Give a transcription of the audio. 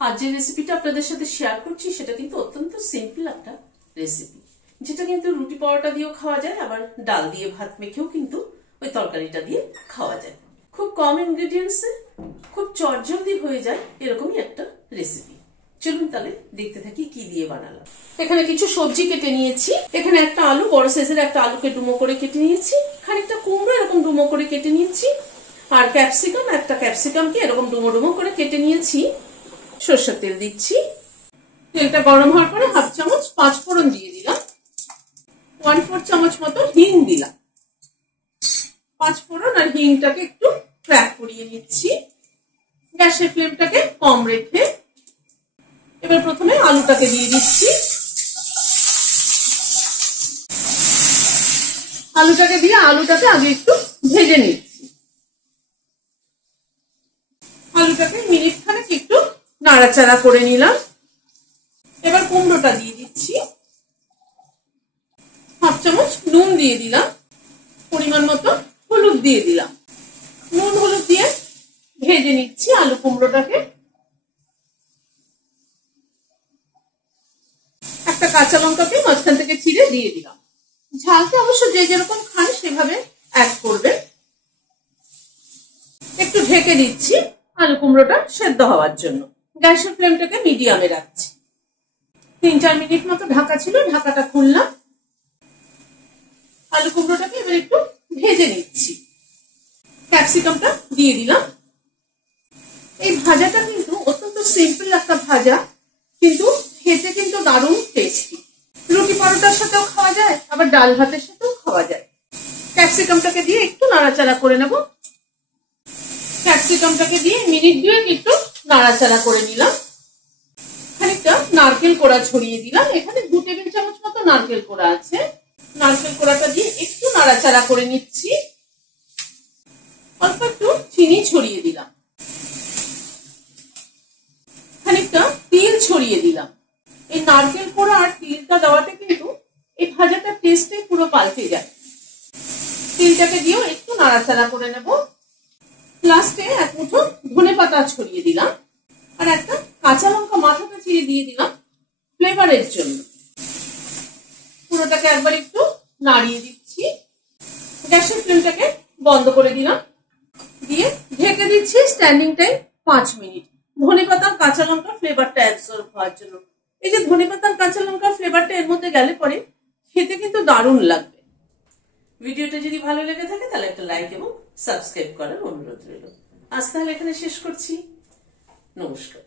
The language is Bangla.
আর যে রেসিপিটা আপনাদের সাথে শেয়ার করছি সেটা কিন্তু অত্যন্ত সিম্পল একটা রেসিপি, যেটা কিন্তু রুটি পরোটা দিয়েও খাওয়া যায়, আবার ডাল দিয়ে ভাত মেখেও কিন্তু ওই তরকারিটা দিয়ে খাওয়া যায়। খুব কম ইনগ্রেডিয়েন্টসে খুব চটজলদি হয়ে যায় এরকমই একটা রেসিপি। চলুন তাহলে দেখতে থাকি কি দিয়ে বানালাম। এখানে কিছু সবজি কেটে নিয়েছি। এখানে একটা আলু, বড় সাইজের একটা আলুকে ডুমো করে কেটে নিয়েছি। খানিকটা কুমড়ো এরকম ডুমো করে কেটে নিয়েছি। আর ক্যাপসিকাম, একটা ক্যাপসিকামকে এরকম ডুমো ডুমো করে কেটে নিয়েছি। সরষের তেল দিচ্ছি। তেলটা গরম হওয়ার পরে 1/2 চামচ 5 ফোড়ন দিয়ে দিলাম। 1/4 চামচ মতো হিং দিলাম। 5 ফোড়ন আর হিংটাকে একটু ক্র্যাক করিয়ে নিচ্ছি। গ্যাসের ফ্লেমটাকে কম রেখে এবার প্রথমে আলুটাকে দিয়ে দিচ্ছি। আলুটাকে দিয়ে আলুটাকে আগে একটু ভেজে নিচ্ছি। আলুটাকে মিনিট খানেক একটু নাড়াচাড়া করে নিলাম। এবার কুমড়োটা দিয়ে দিচ্ছি। 1/2 চামচ নুন দিয়ে দিলাম। পরিমাণ মতো হলুদ দিয়ে দিলাম। নুন হলুদ দিয়ে ভেজে নিচ্ছি আলু কুমড়োটাকে। একটা কাঁচা লঙ্কাকে মাঝখান থেকে চিড়ে দিয়ে দিলাম। ঝালটা অবশ্য যে যেরকম খান সেভাবে অ্যাড করবেন। একটু ঢেকে দিচ্ছি আলু কুমড়োটা সেদ্ধ হওয়ার জন্য। গ্যাসের ফ্লেমটাকে মিডিয়ামে রাখছি। 3-4 মিনিট মতো ঢাকা ছিল, ঢাকাটা খুললাম। আলু কুমড়োটাকে এবার একটু ভেজে নিচ্ছি। ক্যাপসিকামটা দিয়ে দিলাম। এই ভাজাটা কিন্তু অত্যন্ত সিম্পল একটা ভাজা, কিন্তু খেতে কিন্তু দারুণ টেস্টি। রুটি পরোটার সাথেও খাওয়া যায়, আবার ডাল ভাতের সাথেও খাওয়া যায়। ক্যাপসিকামটাকে দিয়ে একটু নাড়াচাড়া করে নেব। ক্যাপসিকামটাকে দিয়ে মিনিট 2 একটু নাড়াচাড়া করে নিলাম। খানিকটা নারকেল কোড়া ছড়িয়ে দিলাম। এখানে 2 টেবিল চামচ মতো নারকেল কোড়া আছে। নারকেল কোড়াটা দিয়ে একটু নাড়াচাড়া করে নিচ্ছি। অল্প একটু চিনি ছড়িয়ে দিলাম। খানিকটা তিল ছড়িয়ে দিলাম। এই নারকেল কোড়া আর তিলটা দেওয়াতে কিন্তু এই ভাজাটার টেস্টে পুরো পাল্টে যায়। তিলটাকে দিয়েও একটু নাড়াচাড়া করে নেব। লাস্টে 1 মুঠো ধনেপাতা ছড়িয়ে দিলাম। আর একটা কাঁচা লঙ্কা মাথাটা চিড়ে দিয়ে দিলাম ফ্লেভারের জন্য। পুরোটাকে একবার একটু নাড়িয়ে দিচ্ছি। গ্যাসের ফ্লেমটাকে বন্ধ করে দিলাম। দিয়ে ঢেকে দিচ্ছি স্ট্যান্ডিং টাইম 5 মিনিট। ধনেপাতার কাঁচা লঙ্কার ফ্লেভারটা অ্যাবজর্ব হওয়ার জন্য। এই যে ধনেপাতার কাঁচা লঙ্কার ফ্লেভারটা এর মধ্যে গেলে পরে খেতে কিন্তু দারুণ লাগবে। ভিডিওটা যদি ভালো লেগে থাকে তাহলে একটা লাইক এবং সাবস্ক্রাইব করার অনুরোধ রইল। আজ তাহলে এখানে শেষ করছি। নমস্কার।